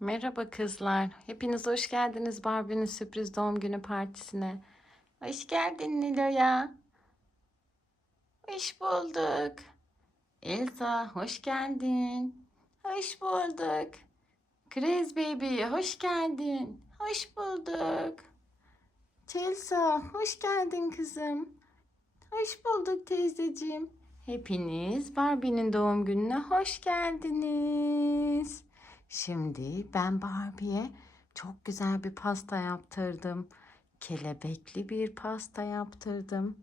Merhaba kızlar. Hepiniz hoş geldiniz Barbie'nin sürpriz doğum günü partisine. Hoş geldin Nilo'ya. Hoş bulduk. Elsa hoş geldin. Hoş bulduk. Crazy Baby hoş geldin. Hoş bulduk. Chelsea hoş geldin kızım. Hoş bulduk teyzeciğim. Hepiniz Barbie'nin doğum gününe hoş geldiniz. Şimdi ben Barbie'ye çok güzel bir pasta yaptırdım. Kelebekli bir pasta yaptırdım.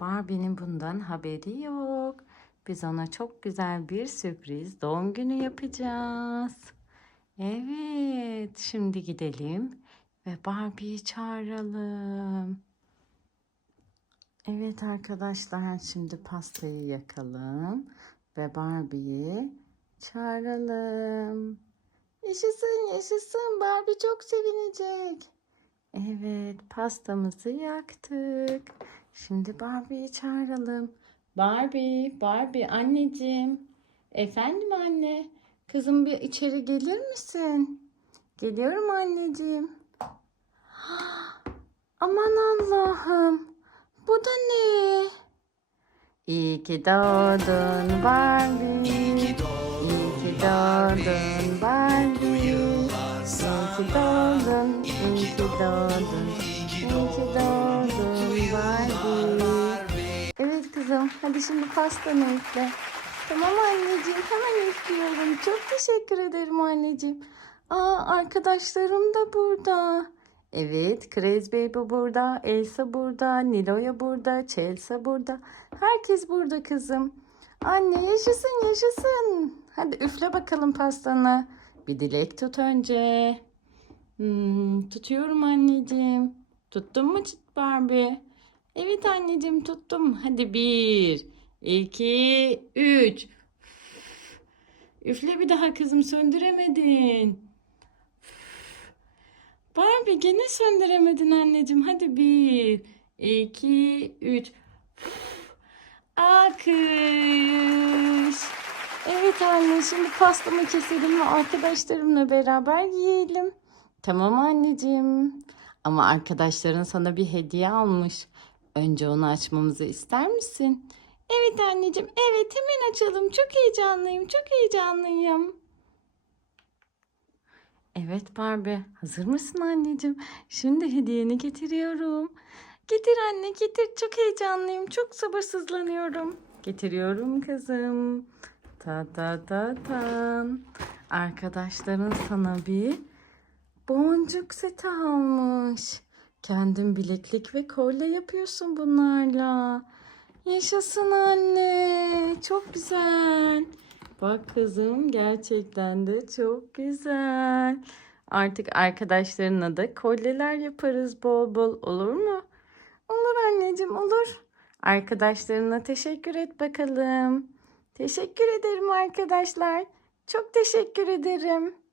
Barbie'nin bundan haberi yok. Biz ona çok güzel bir sürpriz doğum günü yapacağız. Evet, şimdi gidelim ve Barbie'yi çağıralım. Evet arkadaşlar, şimdi pastayı yakalım ve Barbie'yi çağıralım. Yaşasın yaşasın Barbie çok sevinecek. Evet pastamızı yaktık. Şimdi Barbie'yi çağıralım. Barbie, Barbie anneciğim. Efendim anne. Kızım bir içeri gelir misin? Geliyorum anneciğim. Aman Allah'ım. Bu da ne? İyi ki doğdun Barbie. Doğdun. İyi ki doğdun Barbie. Evet kızım. Hadi şimdi pastanı üfle. Tamam anneciğim. Hemen üflüyorum. Çok teşekkür ederim anneciğim. Aa arkadaşlarım da burada. Evet, Crazy Baby burada, Elsa burada, Nilo'ya burada, Chelsea burada. Herkes burada kızım. Anne yaşasın yaşasın. Hadi üfle bakalım pastanı. Bir dilek tut önce. Hmm, tutuyorum anneciğim. Tuttun mu Barbie? Evet anneciğim tuttum. Hadi bir, iki, üç. Üfle bir daha kızım söndüremedin. Barbie gene söndüremedin anneciğim. Hadi bir, iki, üç. Alkış. Evet anne şimdi pastamı keselim ve arkadaşlarımla beraber yiyelim. Tamam anneciğim. Ama arkadaşların sana bir hediye almış. Önce onu açmamızı ister misin? Evet anneciğim. Evet hemen açalım. Çok heyecanlıyım. Çok heyecanlıyım. Evet Barbie, hazır mısın anneciğim? Şimdi hediyeni getiriyorum. Getir anne, getir. Çok heyecanlıyım, çok sabırsızlanıyorum. Getiriyorum kızım. Ta ta ta tan. Arkadaşların sana bir boncuk seti almış. Kendin bileklik ve kolye yapıyorsun bunlarla. Yaşasın anne. Çok güzel. Bak kızım gerçekten de çok güzel. Artık arkadaşlarına da kolyeler yaparız bol bol olur mu? Olur anneciğim olur. Arkadaşlarına teşekkür et bakalım. Teşekkür ederim arkadaşlar. Çok teşekkür ederim.